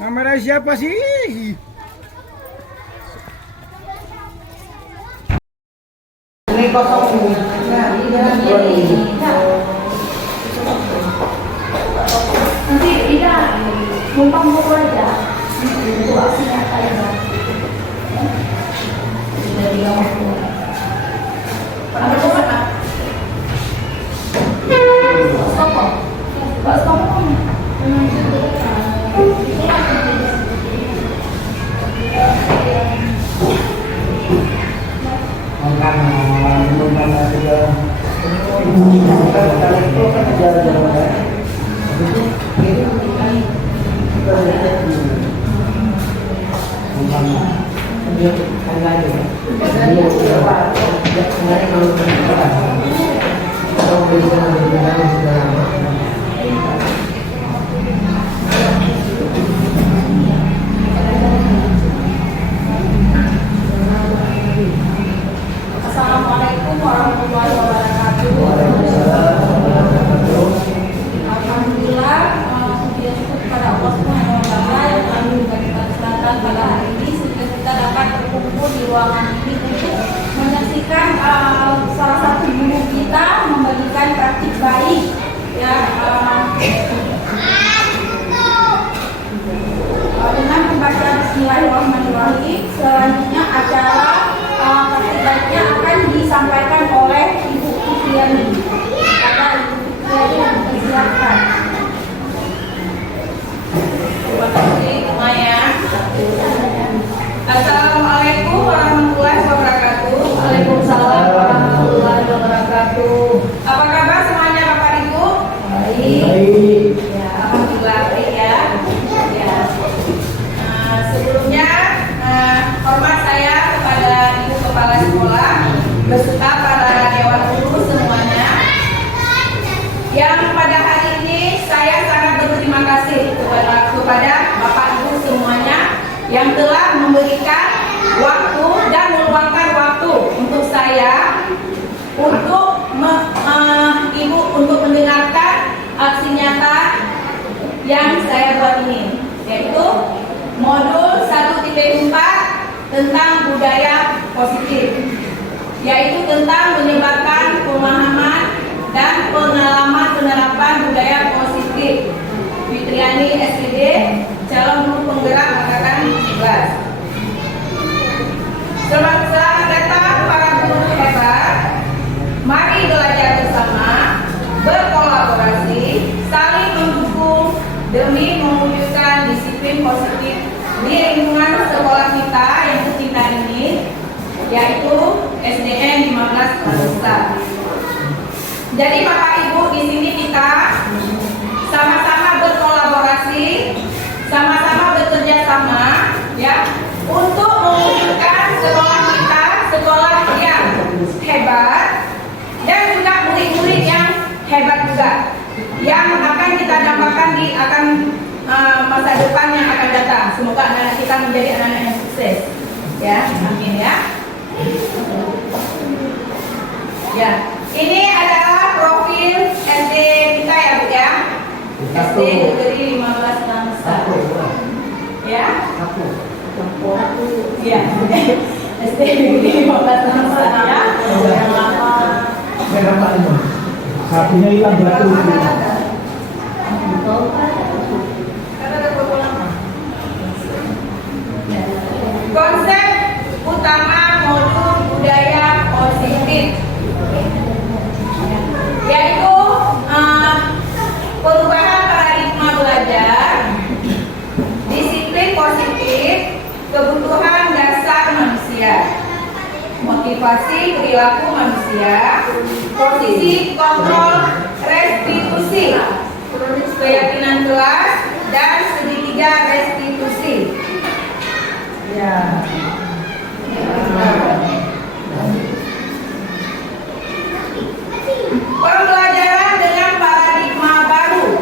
Kamera siapa sih? Ini kosong. Nah, ini jalan ini. Nanti Ida numpang buku aja. Itu aslinya kayak dari kamu. Apa tuh mana? Stop. Stop. Assalamualaikum warahmatullahi wabarakatuh. Alhamdulillah, puji syukur kepada Allah Subhanahu wa taala yang telah memberikan kesempatan pada hari ini sehingga kita dapat berkumpul di ruangan ini untuk menyaksikan salah satu guru kita membagikan praktik baik ya dengan pembacaan Bismillahirrahmanirrahim. Selanjutnya acara praktik baiknya akan disampaikan oleh Ibu Fitriani. Kata Ibu Fitriani dipersilakan. Terima kasih Maya. Assalamualaikum warahmatullahi wabarakatuh. Waalaikumsalam warahmatullahi wabarakatuh. Apa kabar semuanya Bapak Ibu? Baik. Ya, alhamdulillah baik ya. Ya. Sebelumnya hormat saya kepada Ibu Kepala Sekolah beserta para dewan guru semuanya. Yang pada hari ini saya sangat berterima kasih kepada Bapak Ibu semuanya yang telah memberikan waktu dan meluangkan waktu untuk saya untuk Ibu untuk mendengarkan aksi nyata yang saya buat ini, yaitu modul 1.4 tentang budaya positif, yaitu tentang menyebarkan pemahaman dan pengalaman penerapan budaya positif. Fitriani SPD, calon guru penggerak angkatan 11. Selamat datang para guru hebat. Mari belajar bersama, berkolaborasi, saling mendukung demi mewujudkan disiplin positif di lingkungan sekolah kita yang tercinta ini, yaitu SDN 15 Pramusta. Jadi Bapak Ibu, di sini kita sama-sama berkolaborasi, sama-sama bekerja sama, ya, untuk mewujudkan sekolah kita sekolah yang hebat dan juga murid-murid yang hebat juga, yang akan kita dambakan di masa depan yang akan datang. Semoga anak-anak kita menjadi anak-anak yang sukses, ya, amin ya. Ya, ini adalah profil SD kita ya Bu ya. SD Negeri 15 Pramusta. Ya. Ya. SD Negeri 15 Pramusta ya. Yang lama. Sapinya hilang batu. Konsep utama modul budaya positif, yaitu perubahan paradigma belajar, disiplin positif, kebutuhan dasar manusia, motivasi perilaku manusia, posisi kontrol restitusi, keyakinan kelas, dan segitiga restitusi. Ya. Pembelajaran dengan paradigma baru.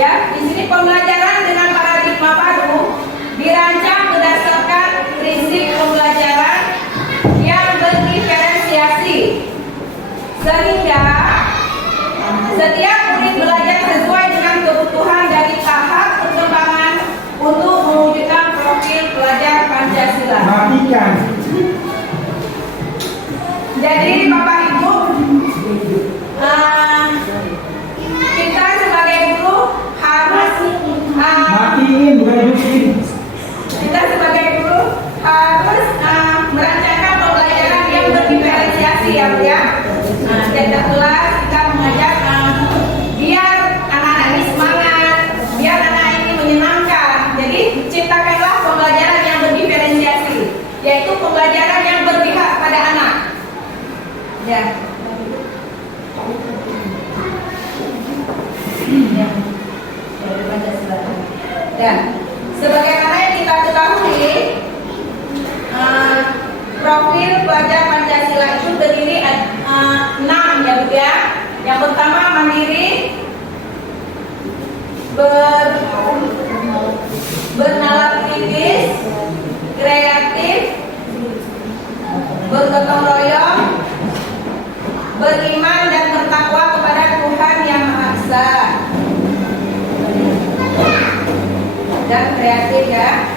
Ya, di sini pembelajaran dengan paradigma baru dirancang berdasarkan prinsip pembelajaran yang berdiferensiasi, sehingga setiap murid belajar sesuai dengan kebutuhan dari tahap perkembangan Ya. Ya. Dari Pancasila. Ya. Sebagaimana yang kita ketahui, profil pelajar Pancasila itu terdiri 6 ya Bu ya. Yang pertama mandiri, bernalar kritis, kreatif, bergotong royong, beriman dan bertakwa kepada Tuhan Yang Maha Esa, dan kreatif ya.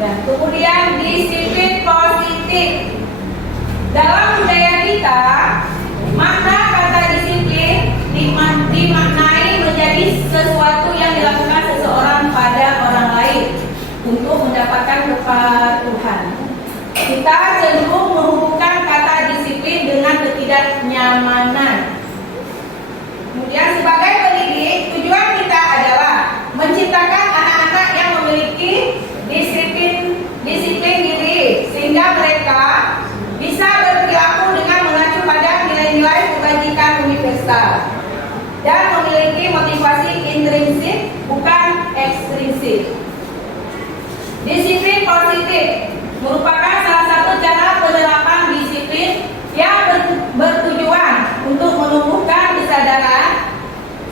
Dan kemudian disiplin positif. Dalam budaya kita, makna kata disiplin dimaknai menjadi sesuatu yang dilakukan seseorang pada orang lain untuk mendapatkan kepatuhan. Kita cenderung menghubungkan kata disiplin dengan ketidaknyamanan. Kemudian sebagai pendidik, tujuan kita adalah menciptakan anak-anak yang memiliki disiplin diri sehingga mereka bisa berperilaku dengan mengacu pada nilai-nilai kebajikan universal dan memiliki motivasi intrinsik bukan ekstrinsik. Disiplin positif merupakan salah satu cara penerapan disiplin yang bertujuan untuk menumbuhkan kesadaran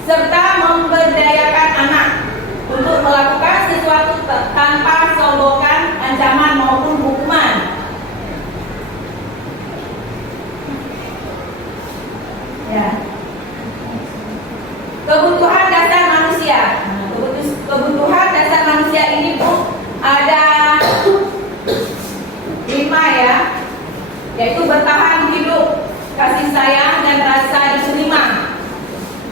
serta memberdayakan anak untuk melakukan sesuatu tanpa sogokan, ancaman maupun hukuman. Ya. Kebutuhan dasar manusia. Kebutuhan dasar manusia ini Bu ada 5 ya, yaitu bertahan hidup, kasih sayang dan rasa diterima.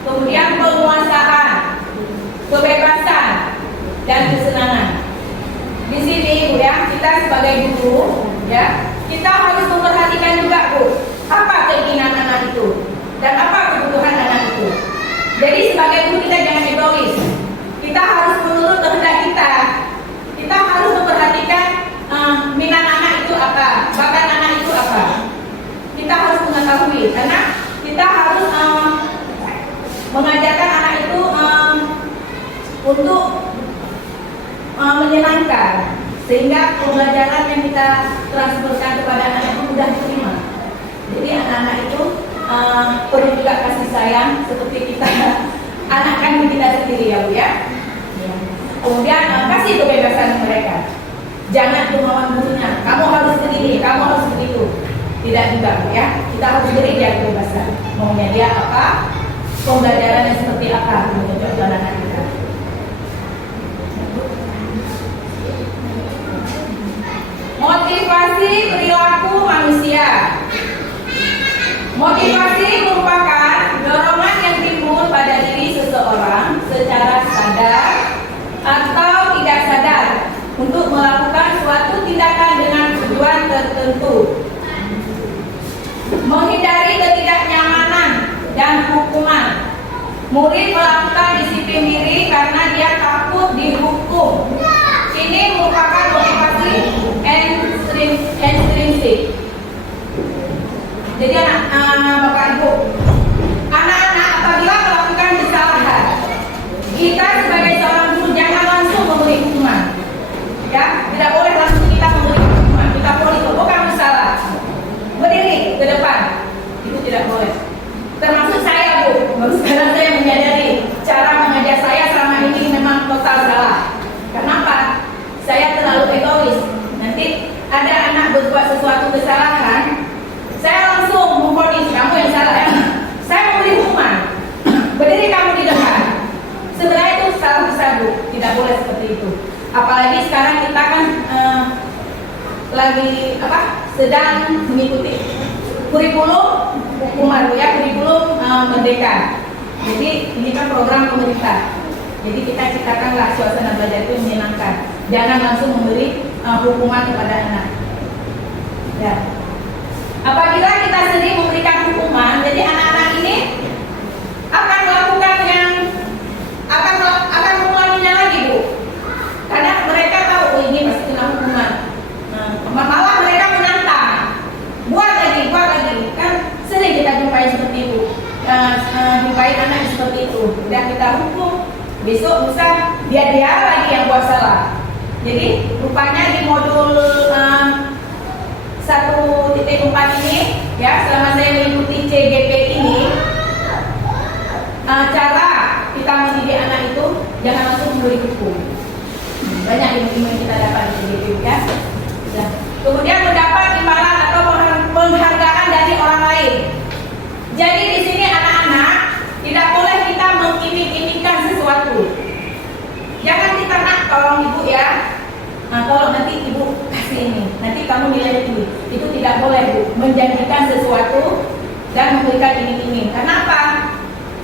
Kemudian penguasaan, kebebasan dan kesenangan. Di sini Bu ya, kita sebagai guru ya, kita harus memperhatikan juga Bu, apa keinginan anak itu dan apa kebutuhan anak itu. Jadi sebagai guru kita jangan egois. Kita harus menurut kehendak kita. Kita harus memperhatikan minat anak itu apa, bakat anak itu apa. Kita harus mengetahui karena kita harus mengajarkan anak itu untuk menyenangkan sehingga pembelajaran yang kita transferkan kepada anak itu mudah diterima. Jadi anak-anak itu perlu juga kasih sayang seperti kita anak kandung kita sendiri ya Bu ya. Kemudian kasih kebebasan mereka. Jangan kemauan gurunya, kamu harus begini, kamu harus begitu. Tidak juga Bu ya. Kita harus beri dia kebebasan. Maunya dia apa? Pembelajarannya seperti apa untuk anak-anak kita. Motivasi perilaku manusia. Motivasi merupakan dorongan yang timbul pada diri seseorang secara sadar atau tidak sadar untuk melakukan suatu tindakan dengan tujuan tertentu. Menghindari ketidaknyamanan dan hukuman. Murid melakukan disiplin diri karena dia takut dihukum. Ini merupakan motivasi intrinsik. Jadi Bapak Ibu, anak-anak apabila melakukan kesalahan, kita sebagai seorang guru jangan langsung memberi hukuman. Ya, tidak boleh langsung kita memberi hukuman. Kita boleh, oh kamu salah, berdiri ke depan, itu tidak boleh. Termasuk saya Bu, baru sekarang saya menyadari cara mengajar saya selama ini memang total salah. Kenapa? Saya terlalu egois. Nanti ada anak berbuat sesuatu kesalahan, saya langsung memvonis kamu yang salah ya. Saya memberi hukuman. Berdiri kamu di depan. Sebenarnya itu salah besar Bu, tidak boleh seperti itu. Apalagi sekarang kita kan lagi sedang mengikuti kurikulum hukuman ya, kurikulum merdeka. Jadi ini kan program pemerintah. Jadi kita ciptakanlah suasana belajar itu menyenangkan. Jangan langsung memberi hukuman kepada anak. Ya. Apabila kita sendiri memberikan hukuman, jadi anak-anak ini akan melakukan yang akan mengulanginya lagi, Bu. Karena mereka tahu, oh ini pasti kena hukuman. Malah mereka menantang, buat lagi, kan sering kita jumpai seperti itu. Jumpai anak seperti itu, udah kita hukum, besok lusa dia lagi yang buat salah. Jadi rupanya di modul 1.4 ini, ya, selama saya mengikuti CGP ini, cara kita mendidik anak itu jangan langsung memberi hukum. Banyak ilmu yang kita dapat di CGP, ya. Kemudian mendapat imbalan atau penghargaan dari orang lain. Jadi di sini anak-anak tidak boleh kita mengiming-imingkan sesuatu. Jangan kita nak tolong ibu ya. Tolong nanti ibu kasih ini, nanti kamu nilai ini. Itu tidak boleh, Bu. Menjanjikan sesuatu dan memberikan iming-iming. Kenapa?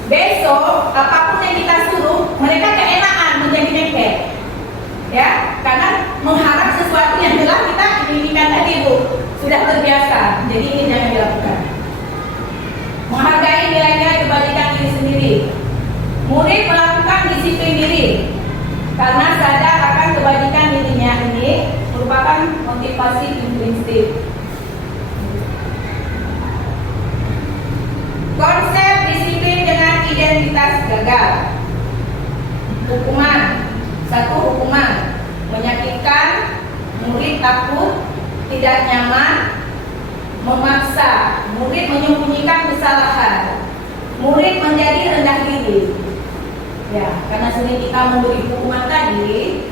Besok apapun yang kita suruh, mereka keenakan menjadi nekat. Ya, karena mengharap sesuatu yang telah kita iming-imingkan tadi, Bu. Sudah terbiasa. Jadi ini jangan dilakukan. Menghargai nilai-nilai kebajikan diri sendiri. Murid melakukan disiplin diri karena sadar akan kebajikan dirinya ini merupakan motivasi intrinsik. Konsep disiplin dengan identitas gagal. Hukuman. Satu, hukuman menyakitkan, murid takut, tidak nyaman, memaksa, murid menyembunyikan kesalahan, murid menjadi rendah diri. Ya, karena sering kita memberi hukuman tadi,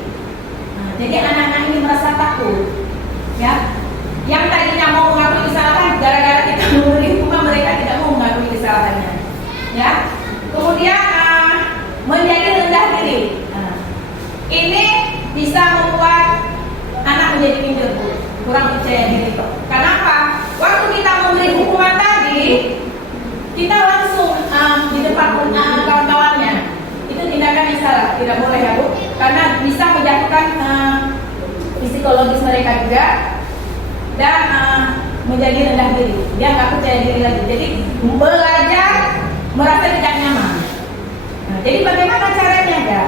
jadi anak-anak ini merasa takut. Ya, yang tadinya mau mengakui kesalahan, gara-gara kita memberi hukuman, mereka tidak mau mengakui kesalahannya. Ya, kemudian menjadi rendah diri. Ini bisa membuat anak menjadi minder, Bu. Kurang percaya diri. Kenapa? Waktu kita memberi hukuman tadi, kita langsung di depan kawan-kawannya. Itu tindakan yang salah, tidak boleh ya, Bu. Karena bisa menjatuhkan psikologis mereka juga dan menjadi rendah diri. Dia nggak percaya diri lagi. Jadi belajar merasa tidak nyaman. Jadi bagaimana caranya ya?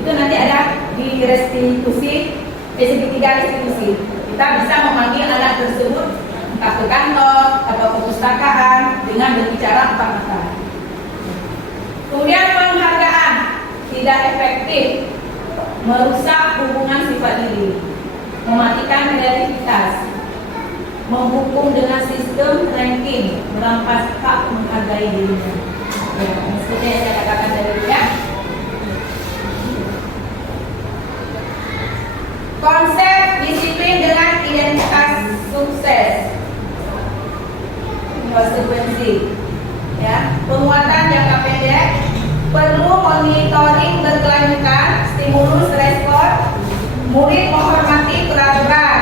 Itu nanti ada di restitusi, segitiga restitusi. Kita bisa memanggil anak tersebut entah ke kantor atau perpustakaan dengan berbicara empat mata. Kemudian penghargaan tidak efektif, merusak hubungan sifat diri, mematikan kreativitas, menghukum dengan sistem ranking, merampas hak menghargai dirinya. Ya, seperti yang saya katakan tadi ya. Konsep disiplin dengan identitas sukses, konsekuensi, ya, penguatan jangka pendek, perlu monitoring berkelanjutan, stimulus respon, murid menghormati peraturan,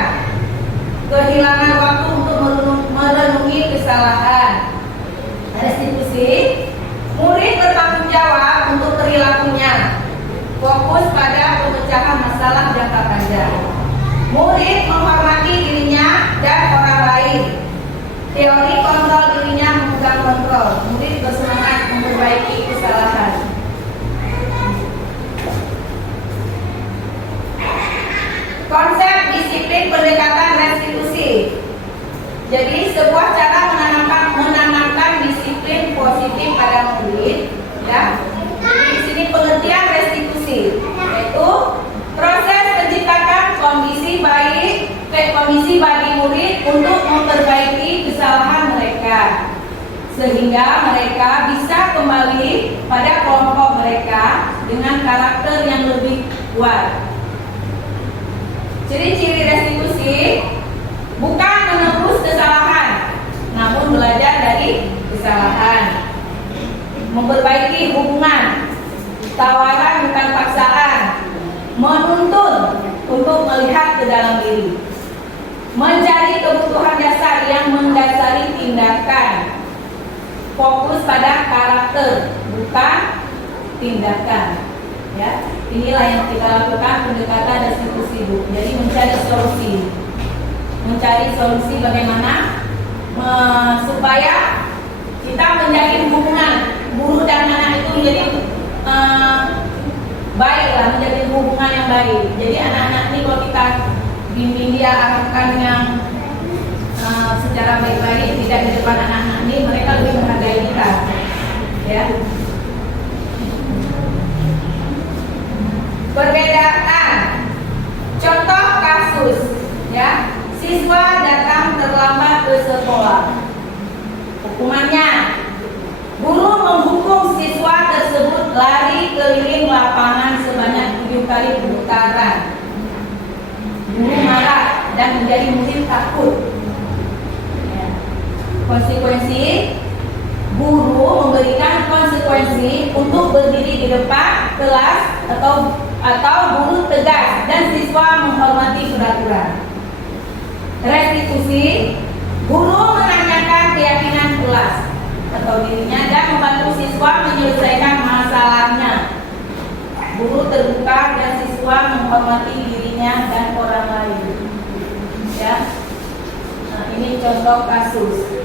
kehilangan waktu untuk merenungi kesalahan, restitusi, murid bertanggung jawab untuk perilakunya. Fokus pada pemecahan masalah jangka panjang. Murid menghormati dirinya dan orang lain. Teori kontrol dirinya memegang kontrol. Murid bersemangat memperbaiki kesalahan. Konsep disiplin pendekatan restitusi. Jadi sebuah cara menanamkan disiplin positif pada murid, ya. Jadi di sini pengertian restitusi, yaitu proses menciptakan kondisi bagi murid untuk memperbaiki kesalahan mereka, sehingga mereka bisa kembali pada kelompok mereka dengan karakter yang lebih kuat. Ciri-ciri restitusi bukan menebus kesalahan, namun belajar dari kesalahan. Memperbaiki hubungan, tawaran bukan paksaan, menuntun untuk melihat ke dalam diri, mencari kebutuhan dasar yang mendasari tindakan, fokus pada karakter bukan tindakan. Ya, inilah yang kita lakukan pendekatan restitusi, Bu. Jadi mencari solusi bagaimana supaya kita menjalin hubungan guru dan anak itu menjadi baiklah, menjadi hubungan yang baik. Jadi anak-anak ini kalau kita bimbing dia, arahkan yang secara baik-baik, tidak di depan anak-anak ini, mereka lebih menghargai kita. Ya. Perbedaan. Contoh kasus, ya. Siswa datang terlambat ke sekolah. Hukumannya, guru menghukum siswa tersebut lari keliling lapangan sebanyak 7 kali putaran. Guru marah dan menjadi murid takut. Ya. Konsekuensi, guru memberikan konsekuensi untuk berdiri di depan kelas atau guru tegas dan siswa menghormati peraturan. Restitusi, guru menanyakan keyakinan kelas atau dirinya dan membantu siswa menyelesaikan masalahnya. Guru terbuka dan siswa menghormati dirinya dan orang lain. Ya, nah, ini contoh kasus.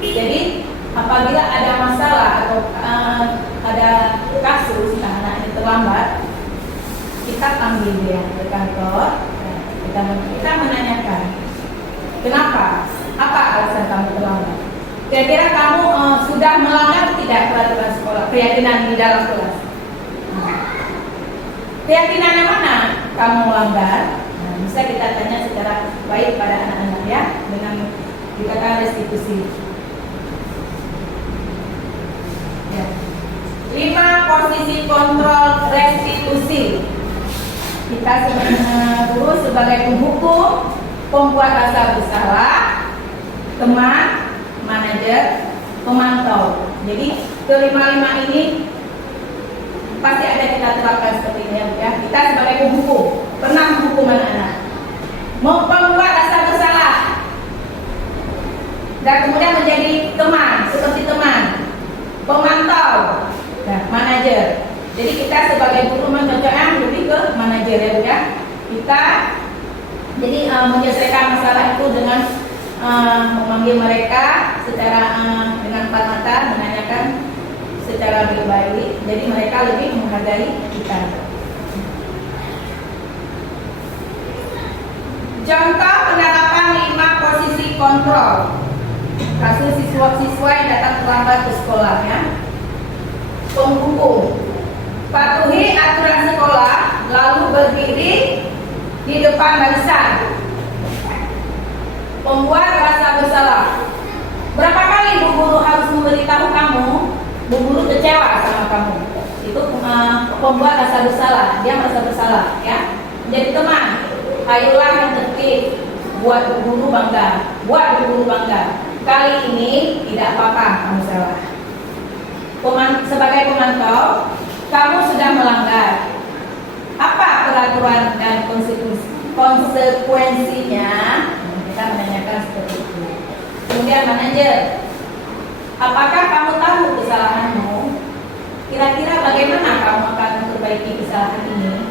Jadi apabila ada masalah atau ada kasus anak ini terlambat, kita ambil dia ke kantor, kita menanyakan, kenapa? Apa alasan kamu terlambat? Kira-kira kamu sudah melanggar tidak peraturan sekolah, keyakinan di dalam kelas? Keyakinan yang mana kamu melanggar? Nah, bisa kita tanya secara baik pada anak-anak ya, dengan dikatakan restitusi. Ya. 5 posisi kontrol restitusi. Kita guru sebagai penghukum, pembuat rasa bersalah, teman, manajer, pemantau. Jadi kelima-lima ini pasti ada kita terapkan seperti ini ya. Kita sebagai penghukum pernah menghukum anak-anak, membuat rasa bersalah, dan kemudian menjadi teman, seperti teman, pemantau, nah, manajer. Jadi kita sebagai guru mencocokkan lebih ke manajer ya. Kita jadi menyelesaikan masalah itu dengan memanggil mereka secara dengan empat mata, menanyakan secara baik-baik. Jadi mereka lebih menghargai kita. Contoh penerapan 5 posisi kontrol kasus siswa-siswa yang datang terlambat ke sekolah ya. Penghukum, patuhi aturan sekolah lalu berdiri di depan barisan. Pembuat rasa bersalah, berapa kali bu guru harus memberitahu kamu, bu guru kecewa sama kamu. Itu pembuat rasa bersalah, dia merasa bersalah ya. Menjadi teman, ayolah yang tertib, buat bu guru bangga, buat bu guru bangga. Kali ini tidak apa-apa kamu salah. Sebagai pemantau, kamu sudah melanggar. Apa peraturan dan konsekuensinya? Kita menanyakan seperti itu. Kemudian manajer, apakah kamu tahu kesalahanmu? Kira-kira bagaimana kamu akan memperbaiki kesalahan ini?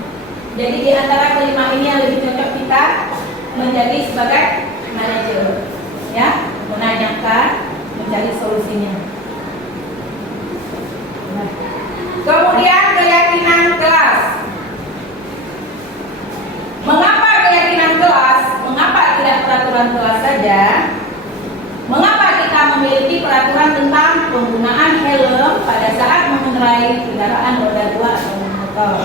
Jadi di antara kelima ini yang lebih cocok kita menjadi sebagai manajer, ya, menanyakan, mencari solusinya. Nah, kemudian keyakinan kelas. Mengapa keyakinan kelas? Mengapa tidak peraturan kelas saja? Mengapa kita memiliki peraturan tentang penggunaan helm pada saat mengendarai kendaraan roda 2 atau motor?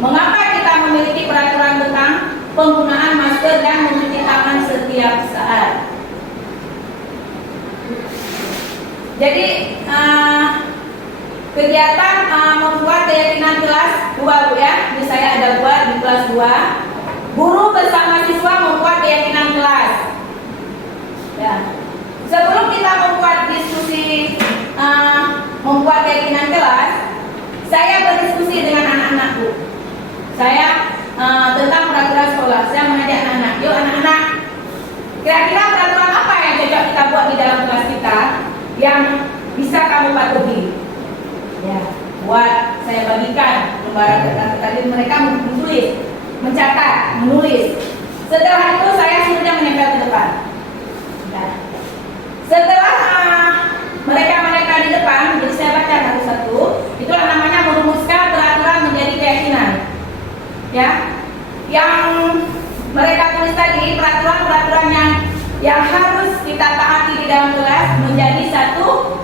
Mengapa kita memiliki peraturan tentang penggunaan masker dan mencuci tangan setiap saat? Jadi kegiatan membuat keyakinan kelas 2 Bu ya. Ini saya ada buat di kelas 2. Guru bersama siswa membuat keyakinan kelas. Ya. Sebelum kita membuat diskusi membuat keyakinan kelas, saya berdiskusi dengan anak-anakku. Saya tentang peraturan sekolah. Saya mengajak anak-anak, yuk anak-anak, kira-kira peraturan apa yang cocok kita buat di dalam kelas kita yang bisa kamu patuhi? Ya. buat saya bagikan lembaran tadi mereka menulis, mencatat, menulis. Setelah itu saya suruhnya menempel di depan. Nah, setelah mereka menempel di depan, jadi saya baca satu-satu. Itulah namanya merumuskan peraturan menjadi keyakinan. Ya, yang mereka tulis tadi peraturan-peraturan yang harus kita taati di dalam kelas menjadi satu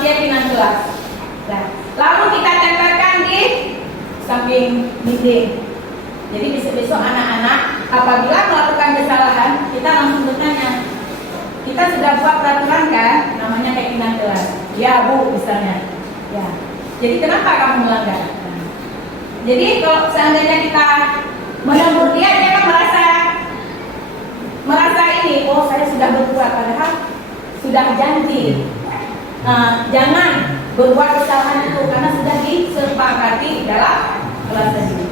keyakinan kelas. Nah, lalu kita tempelkan di samping dinding. Jadi besok-besok anak-anak apabila melakukan kesalahan, kita langsung bertanya, kita sudah buat peraturan kan, namanya keyakinan kelas. Ya Bu, misalnya. Ya. Jadi kenapa kamu melanggar? Nah, jadi kalau seandainya kita menegur dia kan merasa ini, oh saya sudah berbuat, padahal sudah janji. Jangan berbuat kesalahan itu karena sudah disepakati dalam kelas tadi.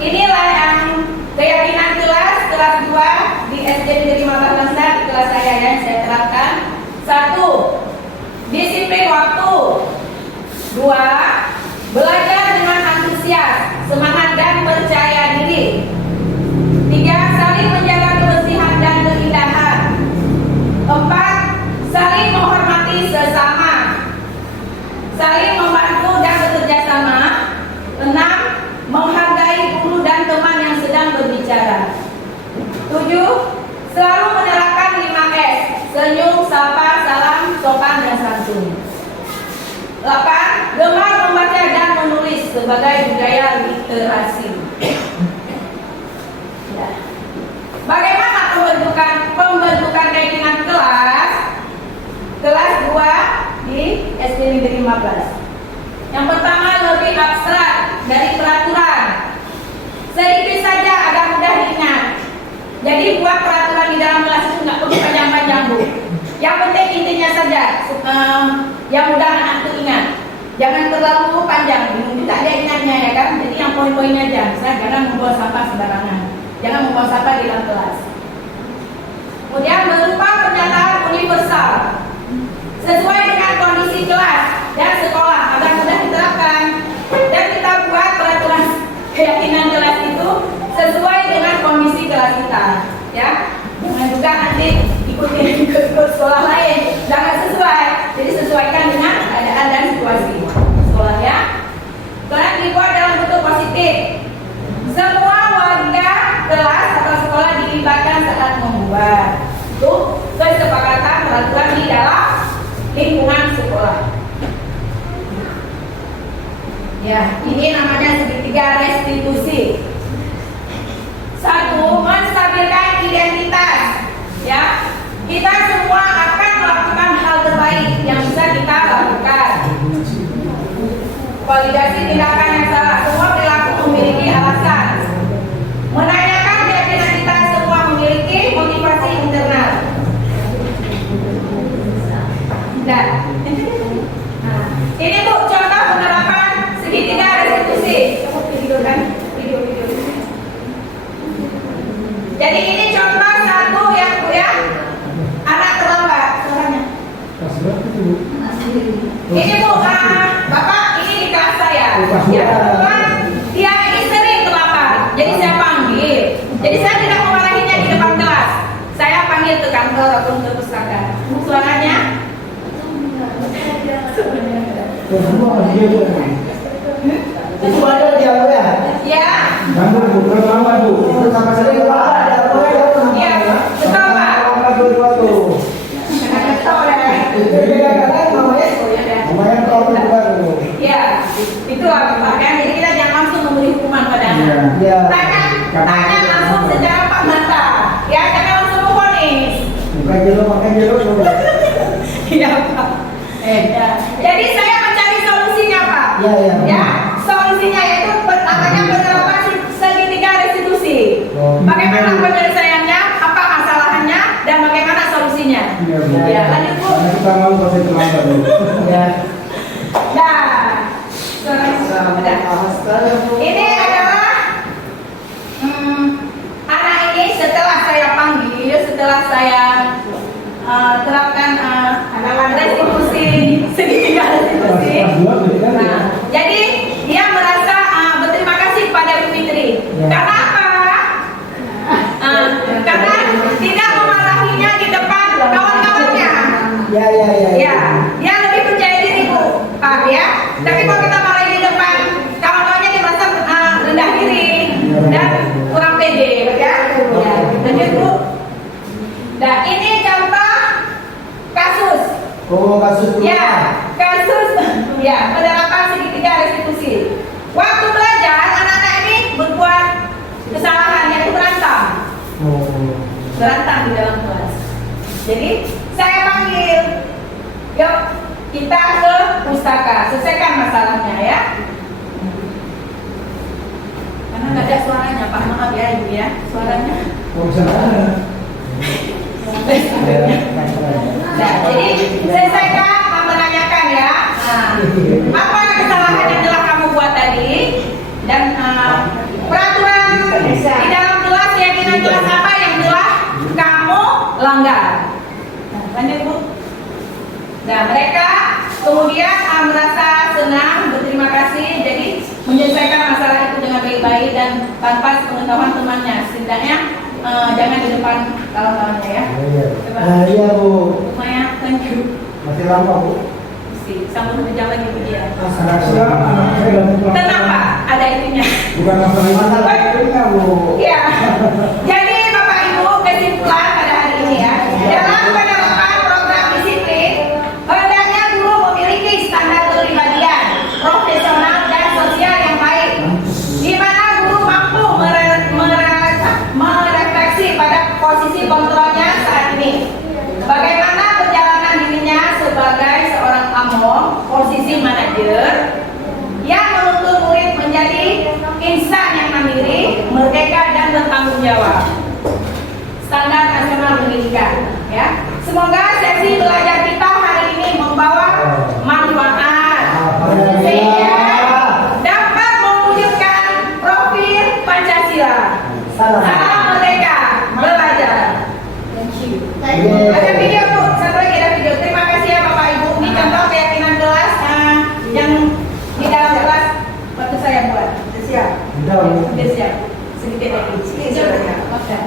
Inilah yang keyakinan kelas 2 di SD Negeri 15 Langsa di kelas saya yang saya terapkan. 1. Disiplin waktu. 2. Belajar dengan antusias, semangat dan percaya diri. 3. Saling menjaga kebersihan dan keindahan. 4. Saling menghormati sesama, saling membantu dan bekerja sama. 6. Menghargai guru dan teman yang sedang berbicara. 7. Selalu menerapkan 5S, senyum, sapa, salam, sopan dan santun. 8. Gemar membaca dan menulis sebagai budaya literasi. Ya. Bagaimana pembentukan keyakinan kelas 2 di SD Negeri 15? Yang pertama lebih abstrak dari peraturan, sedikit saja agar mudah diingat. Jadi buat peraturan di dalam kelas itu nggak perlu panjang-panjang Bu. Yang penting intinya saja yang mudah anak itu ingat. Jangan terlalu panjang, bingung juga dia ingatnya ya kan. Jadi yang poin-poinnya aja. Misalnya jangan membuang sampah sembarangan, jangan membuang sampah di dalam kelas. Kemudian berupa pernyataan universal sesuai dengan kondisi kelas dan sekolah agar mudah diterapkan. Dan kita buat peraturan keyakinan kelas itu sesuai dengan kondisi kelas kita, ya. Jangan juga nanti ikuti sekolah lain, jangan sesuai. Jadi sesuaikan dengan keadaan dan situasi sekolah, ya. Kemudian dibuat dalam bentuk positif. Semua warga kelas atau sekolah dilibatkan saat membuat. Itu kesepakatan peraturan di dalam lingkungan sekolah. Ya, ini namanya segitiga restitusi. 1. Menstabilkan identitas. Ya, kita semua akan melakukan hal terbaik yang bisa kita lakukan. Validasi tindakan yang salah. Semua perilaku memiliki alasan. Menanyakan keyakinan kita semua memiliki motivasi internal. Nah, ini Bu contoh penerapan segitiga restitusi. Video kan? Video. Jadi ini contoh satu yang Bu ya. Anak terlambat suaranya. Ini Bu, Bapak ini di kelas saya. Ya, dia ini sering terlambat. Jadi saya panggil. Jadi saya tidak memarahinya di depan kelas. Saya panggil ke kantor atau ke pustaka. Suaranya itu ada di awal ya? ya. Gambar Bu, berapa lama Bu? Itu sama saya ada Iya, betul Pak. Ada tahu ya. Lumayan tahu juga Bu. Iya, itu Pak kan. Jadi kita jangan langsung memberi hukuman pada anak. Iya. Tanya langsung secara Pak mata. Ya, jangan langsung memvonis. Makan jeruk. Iya Pak. Ya. Jadi saya mencari solusinya Pak. Iya. Ya, solusinya yaitu namanya penerapan segitiga restitusi. Bagaimana penyelesaiannya, apa masalahannya, dan bagaimana solusinya. Ya, lanjut Bu. Karena kita mau proses terlambat Bu. Ya. Ini adalah anak ini setelah saya panggil, setelah saya terapkan restitusi, segitiga restitusi. Nah, jadi dia merasa berterima kasih kepada Bu Fitri. Karena apa? Karena tidak memarahinya di depan kawan-kawannya. Ya. Ya, dia lebih percaya diri Bu, paham ya? Tapi kalau kita marahin di depan kawan-kawannya, dia merasa rendah diri dan kurang pede, ya? Lanjut Bu. Nah, ini contoh kasus. Oh, kasus dulu. Ya, kasus ya penerapan segitiga restitusi. Waktu belajar anak-anak ini berbuat kesalahan yaitu berantem di dalam kelas. Jadi saya panggil, yuk kita ke pustaka, selesaikan masalahnya ya. Karena nggak ada suaranya, Pak, maaf ya Ibu ya, suaranya. Oh, bisa mana? Nah, jadi selesaikan menanyakan ya, apa kesalahan yang telah kamu buat tadi dan peraturan di dalam kelas, keyakinan kelas apa yang telah kamu langgar. Nah, lanjut Bu. Nah, mereka kemudian merasa senang, berterima kasih, jadi menyelesaikan masalah itu dengan baik-baik dan tanpa pengetahuan temannya. Setidaknya jangan di depan kawan-kawannya ya. Coba. Iya Bu. Lumayan, thank you. Masih lama Bu. Sambung berjalan lagi Bu dia. Saya anak saya dapat pulang. Tenang Pak, ada itunya. Bukan masalah itunya Bu. Iya. Jadi Bapak Ibu, kesimpulan pada hari ini ya. Dalam penerapan program disiplin, hendaknya guru memiliki standar kepribadian, profesional dan sosial yang baik, di mana guru mampu merefleksi pada posisi kontrolnya saat ini. Bagaimana perjalanan dirinya sebagai seorang among, posisi manajer, yang menuntut murid menjadi insan yang mandiri, merdeka dan bertanggung jawab. Standar nasional pendidikan, ya. Semoga sesi belajar kita hari ini membawa manfaat sehingga dapat mewujudkan profil Pancasila. Salam merdeka belajar. Ada video Bu, satu lagi ada video. Terima kasih ya Bapak Ibu. Ini contoh keyakinan kelas yang di dalam kelas waktu saya buat. Sudah siap? Sudah siap. Sedikit lagi. Oke.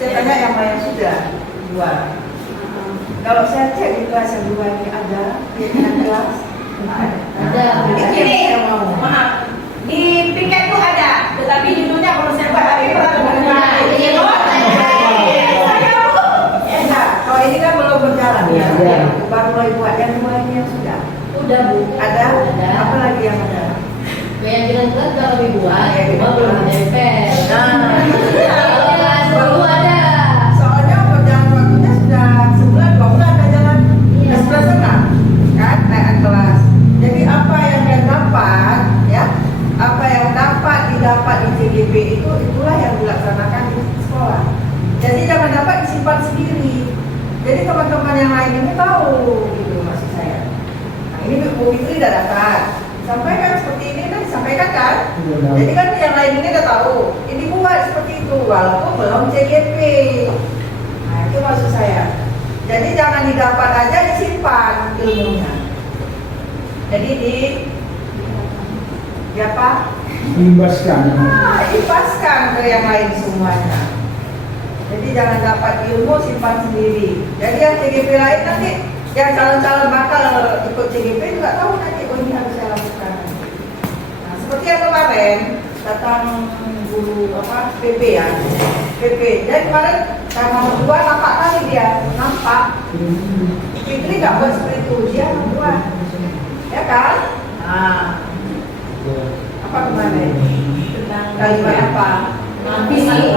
Saya tanya yang lain sudah dua. Kalau saya cek di kelas yang dua ini ada keyakinan kelas. Ada. Ini maaf. Di piket itu ada, tetapi judulnya kalau saya buat hari Kalau ini kan belum berjalan ya. Iya. Baru mulai buat yang dua ini yang sudah. Udah Bu. Ada? Ada. Apa lagi yang ada? Keyakinan kelas udah kami buat, cuma belum ditempel. Nah, Kalau kelas dulu ada. soalnya berjalan waktunya sudah sebulan, 2 bulan ada jalan. Iya. Sudah senang kan naik kelas. Jadi apa yang dia dapat ya, apa yang dapat didapat di CGP itu itulah yang dilaksanakan di sekolah. Jadi jangan dapat disimpan sendiri. Jadi teman-teman yang lain ini tahu gitu maksud saya. Nah, ini Bu Fitri sudah dapat. Sampaikan seperti ini kan disampaikan kan? Jadi kan yang lain ini udah tahu. Ini buat seperti itu walaupun belum CGP. Nah, itu maksud saya. Jadi jangan didapat aja disimpan ilmunya. Jadi di apa? Imbaskan. Ipaskan ke yang lain semuanya. Jadi jangan dapat ilmu simpan sendiri. Jadi yang CGP lain nanti yang calon-calon bakal ikut CGP juga tahu nanti oh ini harus saya lakukan. Nah, seperti yang kemarin datang guru apa PP ya, PP. Dan kemarin karena berdua nampak kali dia nampak. Fitri nggak buat seperti itu, dia membuat, ya kan? Nah, apa kemarin? Tentang kalimat apa? Visi.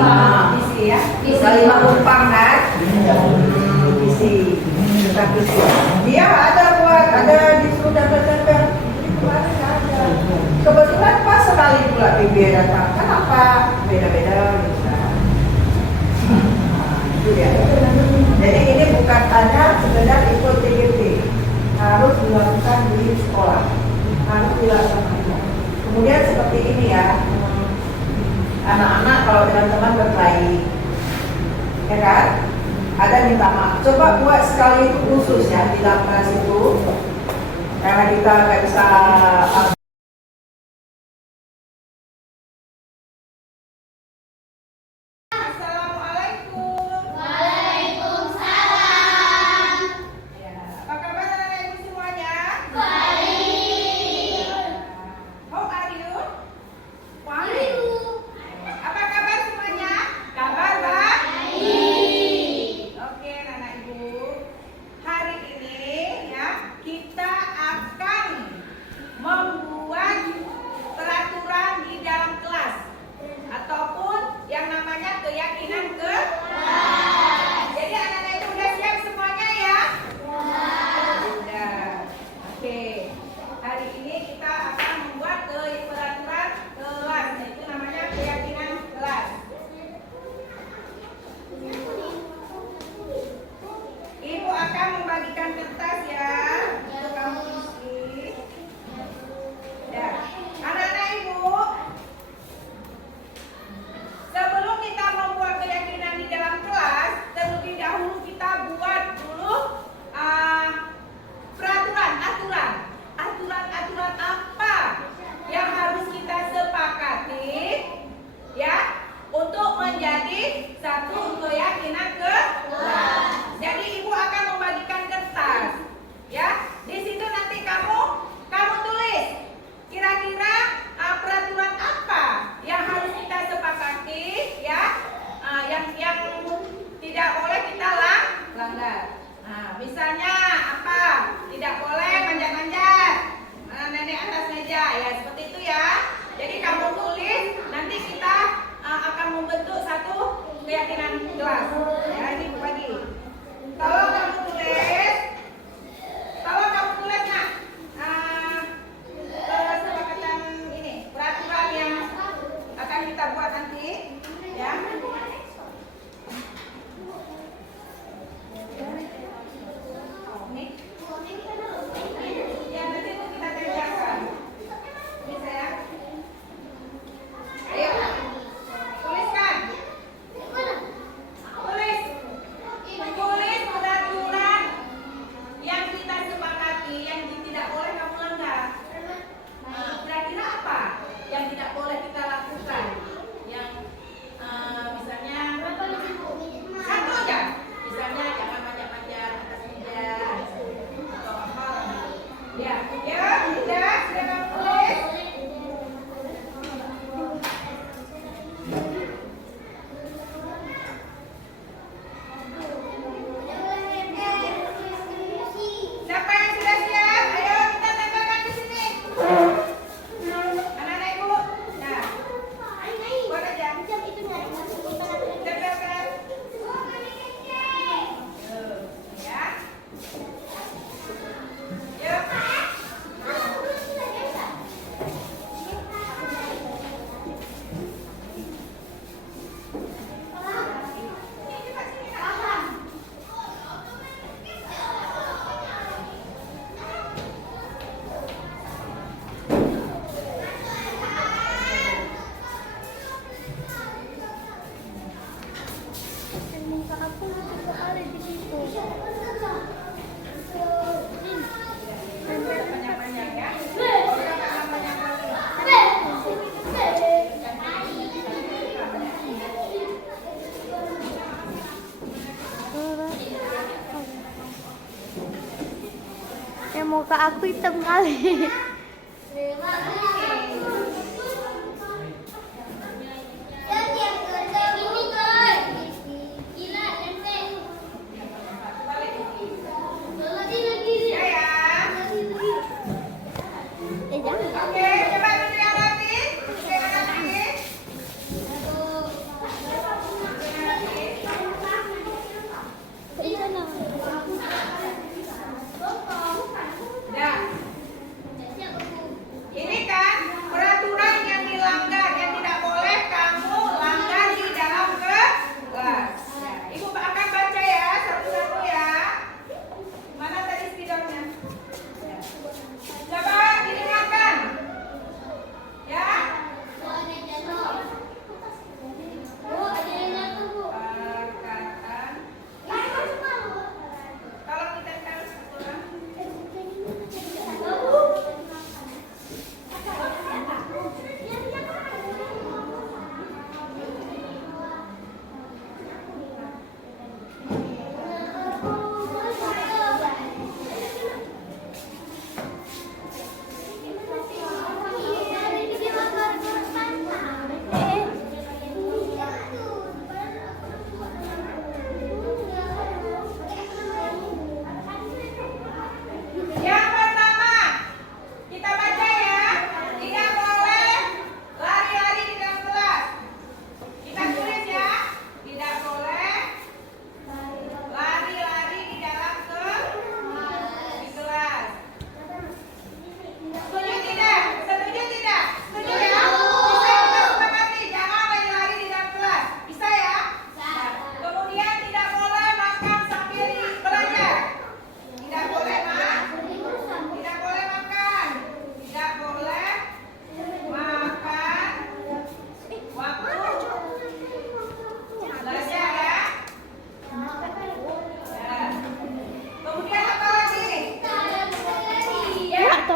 Visi ya. Kalimat umpang kan? Visi. Tentang visi. Dia ada buat, ada disuruh daftar-daftar. Kemarin nggak ada. Kebetulan pas sekali pula PB datang. Kenapa? Beda-beda gitu kan. Itu ya. Jadi ini bukan hanya sekedar ikut TGP, harus dilakukan di sekolah, harus dilaksanakan. Kemudian seperti ini ya, anak-anak kalau dengan teman berkelahi, ya kan? ada minta maaf. Coba buat sekali itu khusus ya di dalam kelas itu, karena kita nggak bisa. Assalamualaikum. Ya, apa kabar anak-anak ibu semuanya? How are you? Apa kabar semuanya? Kabar baik. Oke, anak ibu. Hari ini ya kita akan membuat peraturan di dalam kelas ataupun yang namanya keyakinan kelas. Jadi anak-anak ibu udah siap semuanya ya? Sudah. Oke. Hari ini kita akan membuat peraturan kelas, itu namanya keyakinan kelas. Ibu akan membagikan kertas ya untuk kamu isi. Ya, anak-anak ibu, sebelum kita membuat keyakinan di dalam kelas, terlebih dahulu kita buat dulu aturan apa yang harus kita sepakati ya untuk menjadi satu keyakinan kelas. Jadi ibu akan membagikan kertas ya. Di situ nanti kamu tulis kira-kira peraturan apa yang harus kita sepakati ya, yang tidak boleh kita langgar. Nah, misalnya apa? Tidak boleh manjat-manjat nenek atas meja ya, seperti itu ya. Jadi kamu tulis, nanti kita akan membentuk satu keyakinan kelas. Ya, ini Bu Padi. Tolong kamu tulis nak kesepakatan ini, peraturan yang akan kita buat nanti ya. Ini. Ya, nanti itu kita kerjakan. Bisa ya? Ayo. Tuliskan. Tulis peraturan yang kita sepakati, yang tidak boleh kamu langgar. Kira-kira apa yang tidak boleh kita lakukan? Yang misalnya satu aja. Misalnya jangan manjat-manjat atas meja atau apa. Ya, sudah kamu tulis. Siapa yang sudah siap? Ayo kita tempelkan di sini. Anak-anak ibu. Nah, buat aja. Tempelkan. Ya. Yuk. Panjang-panjang ya. Muka aku hitam kali. Oke, coba dulu yang rapi. Nah, ini kan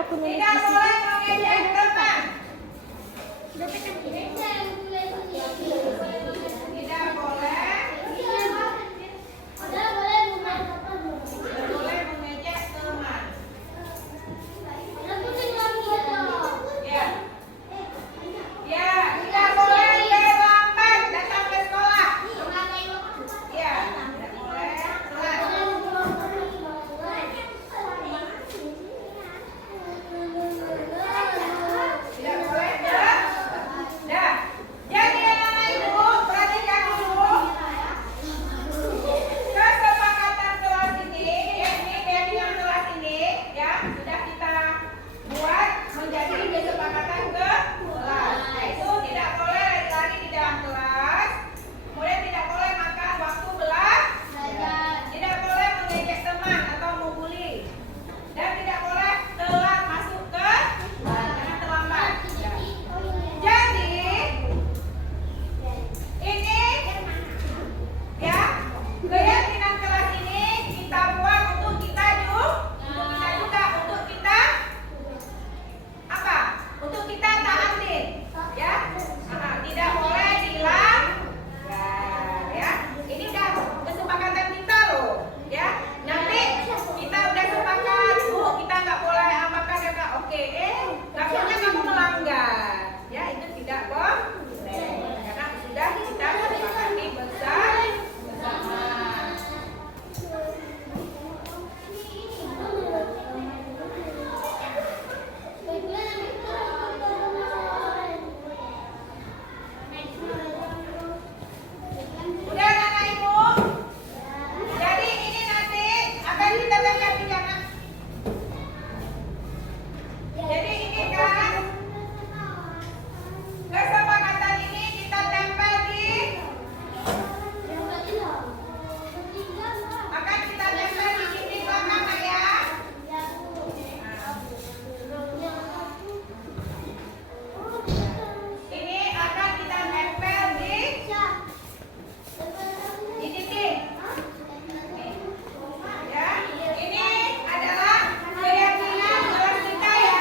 aku nulis Tidak di boleh sini. mengejek teman. Tidak boleh. Tidak boleh mengejek teman. Ya. Ya, tidak boleh terlambat datang ke sekolah. Ya, tidak boleh telat. Tidak boleh dah. Jadi anak ibu perhatikan dulu. Kesepakatan kelas ini, keyakinan kelas ini, ya sudah kita buat menjadi kesepakatan ke kelas. Yaitu tidak boleh lari-lari di dalam kelas, kemudian tidak boleh makan waktu belajar, tidak boleh mengejek teman atau membuli, dan tidak boleh telat masuk ke kelas, jangan terlambat. Ya. Jadi ini ya keyakinan kelas ini kita buat untuk kita juga untuk kita apa? Untuk kita taatin, ya. Tidak boleh dilanggar, ya. Ini udah kesepakatan kita loh, ya. Nanti kita udah sepakat, Bu, kita nggak boleh makan ya Kak. Oke, takutnya kamu melanggar, ya itu tidak boleh karena sudah kita sepakati bersama. Udah anak ibu. Jadi ini nanti akan kita tempel di sana. Jadi ini kan kesepakatan ini kita tempel di akan kita tempel di dinding belakang Nak, ya. Ini akan kita tempel di dinding. Ya, ini adalah keyakinan kelas kita ya.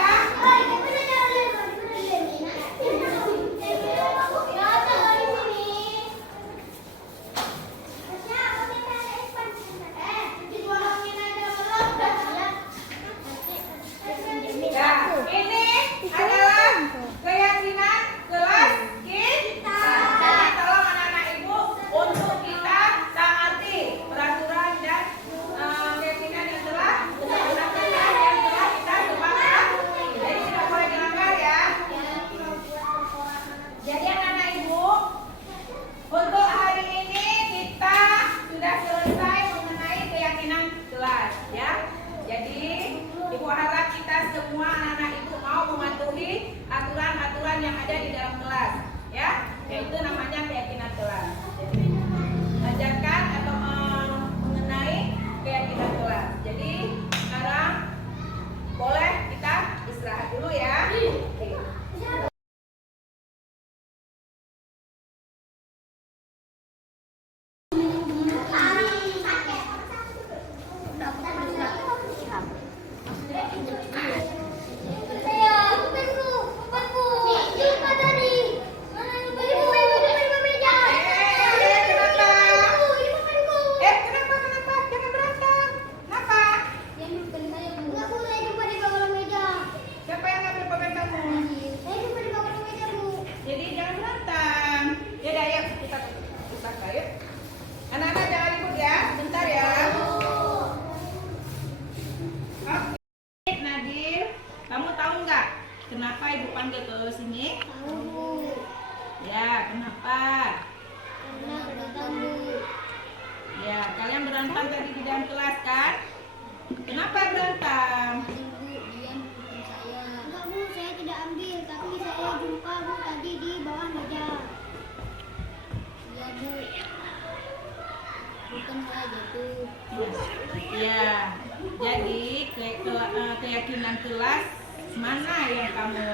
Ya, ini adalah keyakinan kelas kita. Jadi tolong anak-anak ibu untuk kita taati peraturan dan keyakinan yang telah kita sepakati. Jadi tidak boleh dilanggar ya. Jadi anak-anak ibu, untuk hari ini kita sudah selesai mengenai keyakinan kelas ya. Jadi ibu harap kita semua anak-anak ibu mau mematuhi aturan-aturan yang ada di dalam kelas ya, yaitu namanya keyakinan kelas. Jadi ajarkan atau mengenai keyakinan kelas. Jadi sekarang boleh kita istirahat dulu ya. Oke. Kenapa? Jangan berantem. Kenapa? Siapa yang ngambil papan kamu? Jadi jangan berantem. Yaudah, ayo kita yuk. Anak-anak jangan ribut ya, bentar ya. Oke, Nadir, kamu tahu nggak kenapa ibu panggil ke sini? Ya, kenapa? Ya, kalian berantem tadi di dalam kelas kan? Kenapa berantem? Enggak Bu, saya tidak ambil, tapi saya jumpa Bu tadi di bawah meja. Iya Bu, bukan saya jatuh. Ya, jadi keyakinan kelas mana yang kamu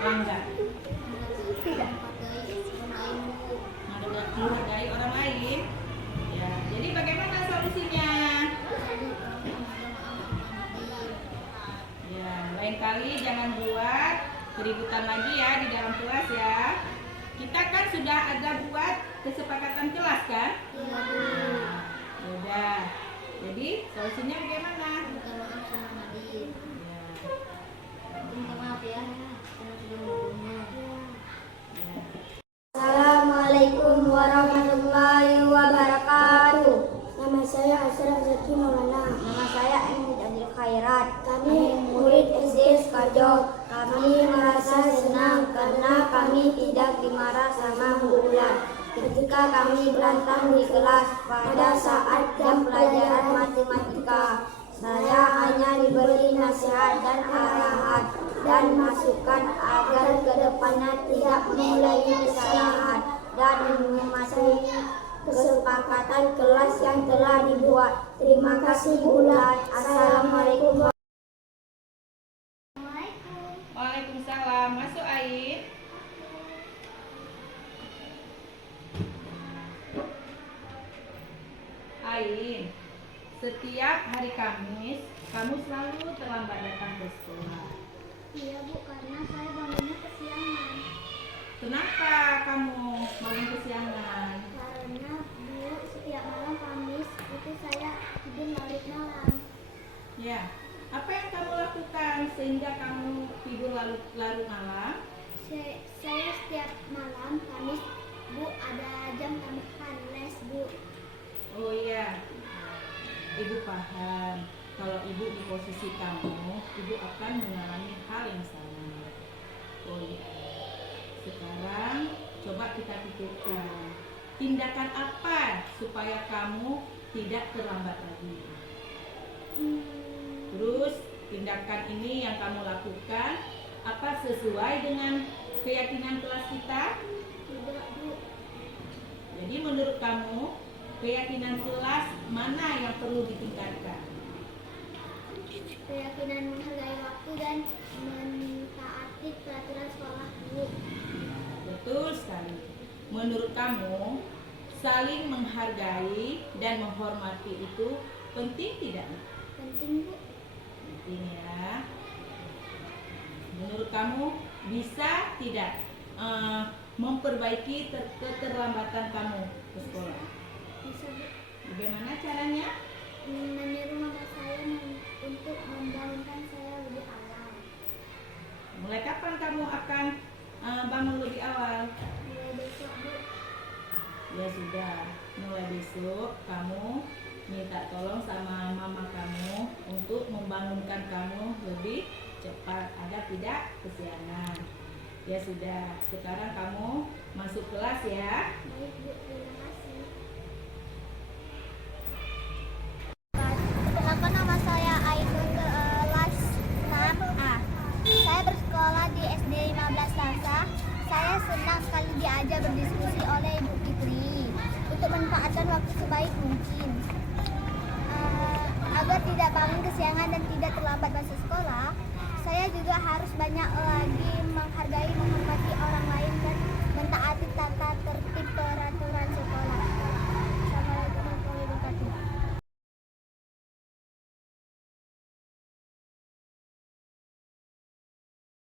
langgar? Menghargai orang lain. Ya, jadi bagaimana solusinya? Ya, lain Lain kali jangan buat keributan lagi ya di dalam kelas ya. Kita kan sudah ada buat kesepakatan kelas kan? Iya Bu. Ya udah. Jadi solusinya bagaimana? Minta maaf sama Nadine. Ya. Minta maaf ya. Karena sudah membunuhnya. Ya. Assalamualaikum warahmatullahi wabarakatuh. Nama saya Asraf Zaki Maulana. Nama saya Ahmad Abdul Khairat. Kami murid SD Sukarjo. Kami merasa senang karena kami tidak dimarah sama Bu Ulan ketika kami berantem di kelas pada saat jam pelajaran matematika. Saya hanya diberi nasihat dan arahan dan masukan agar kedepannya tidak mengulangi kesalahan dan mematuhi kesepakatan kelas yang telah dibuat. Terima kasih Bu Ulan. Assalamualaikum. Waalaikumsalam. Masuk Ain. Ain, setiap hari Kamis kamu selalu terlambat datang ke sekolah. Iya Bu, karena saya bangunnya kesiangan. Kenapa kamu bangun kesiangan? Karena Bu, setiap malam Kamis itu saya tidur larut malam. Ya, apa yang kamu lakukan sehingga kamu tidur larut malam? Saya setiap malam Kamis Bu ada jam tambahan les Bu. Oh iya, ibu paham. Kalau ibu di posisi kamu, ibu akan mengalami hal yang sama. Oh iya. Sekarang coba kita pikirkan, tindakan apa supaya kamu tidak terlambat lagi. Terus tindakan ini yang kamu lakukan, apa sesuai dengan keyakinan kelas kita? Tidak Bu. Jadi menurut kamu, keyakinan kelas mana yang perlu ditingkatkan? Keyakinan menghargai waktu dan mentaati peraturan sekolah Bu. Betul sekali. Menurut kamu, saling menghargai dan menghormati itu penting tidak? Penting Bu. Penting ya. Menurut kamu bisa tidak memperbaiki keterlambatan kamu ke sekolah? Bisa Bu. Bagaimana caranya? Menyuruh mama saya untuk membangunkan saya lebih awal. Mulai kapan kamu akan bangun lebih awal? Mulai besok Bu. Ya sudah, mulai besok kamu minta tolong sama mama kamu untuk membangunkan kamu lebih cepat agar tidak kesiangan. Ya sudah, sekarang kamu masuk kelas ya. Baik Bu, terima kasih. Perkenalkan, nama saya Ainun, kelas 6A. Saya bersekolah di SD 15 Salsa. Saya senang sekali diajak berdiskusi oleh Ibu Fitri untuk manfaatkan waktu sebaik mungkin. Agar tidak bangun kesiangan dan tidak terlambat masuk sekolah, saya juga harus banyak lagi menghargai, menghormati orang lain dan mentaati tata tertib peraturan